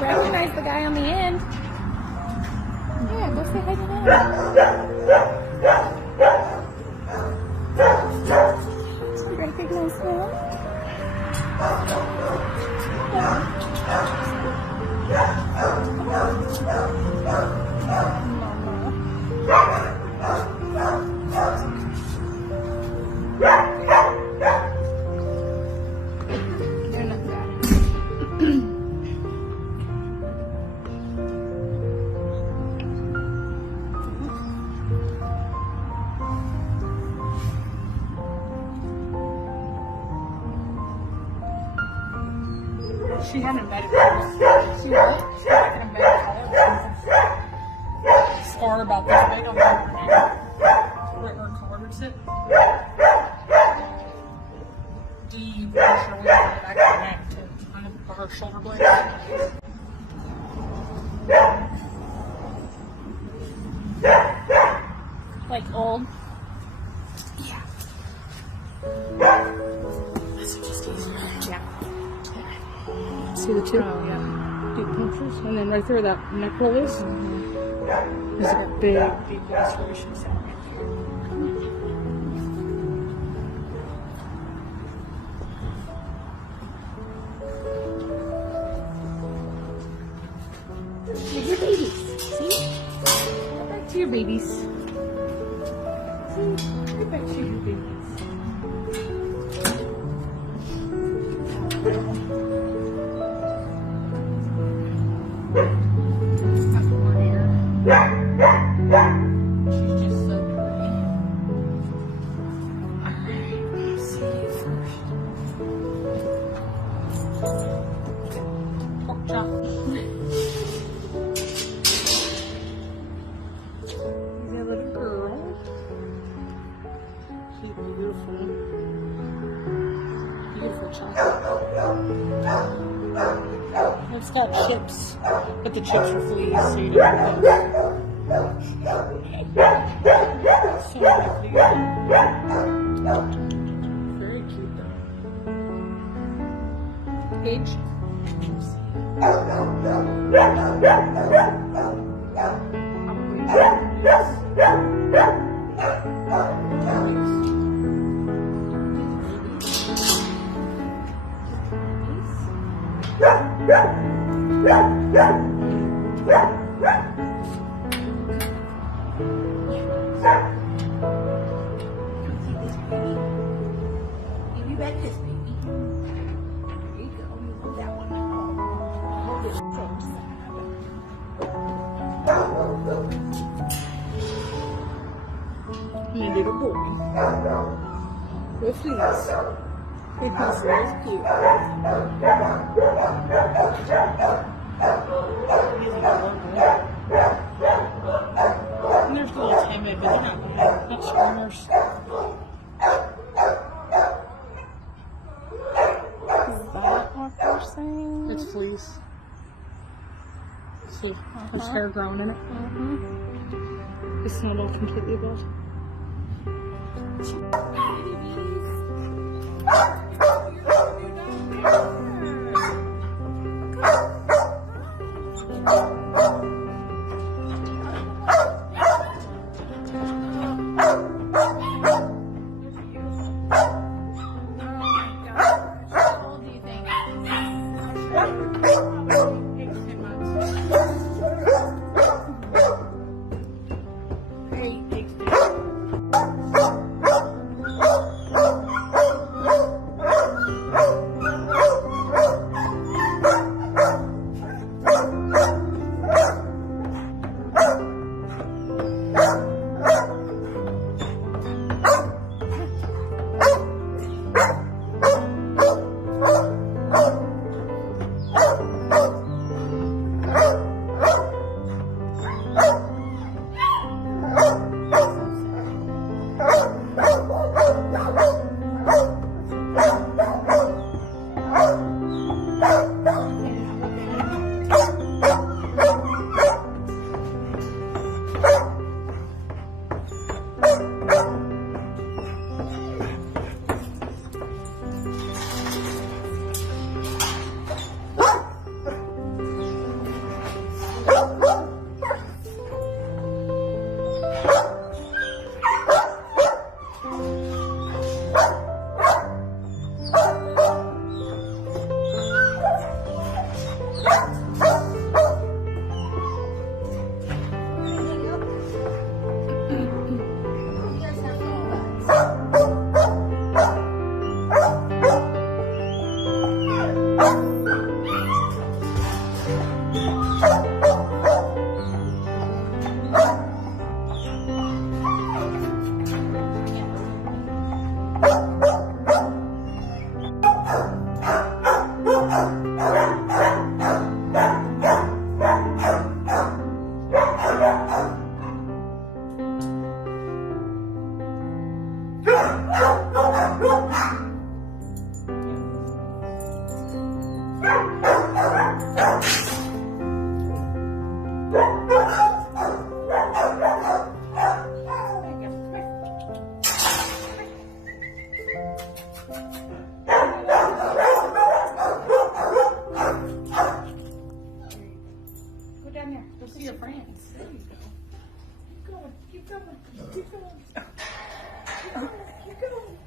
Recognize the guy on the end. Yeah, go say hi to him. Do you recognize him? They're not bad. She had a medical. She what? She had a medical scar about this big on her hand. Where her collar would sit. Deep pressure went from the back of her neck to kind of her shoulder blade. Like old? Yeah. That's just easier. Yeah. See the two? Oh, yeah. Deep punctures. And then right there, that neck roll is. Mm-hmm. There's a big, deep laceration sound right here. Here's your babies. See? Go back to your babies. See? Right back to your babies. She's just so pretty. Alright, let's see you first. Pork chop. He's a little girl. She's beautiful. Beautiful chocolate. It's got chips, but the chips are fleas, so you don't have those. So lovely. Very cute though. Age? Give me back this baby. There you go. You want that one. Hold it so sad. You little boy. With fleas. It was very cute. And there's a little timid, but they're not bad. Not screamers. Is that what they're saying? It's fleas. See, there's hair growing in it. It's not all completely bald. Go down there. Go see your friends. There you go. Keep going. Keep going. Keep going. Keep going. Keep going.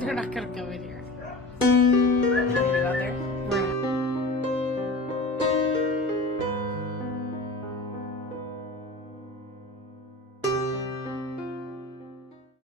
They're not gonna go in here. Can you get out there?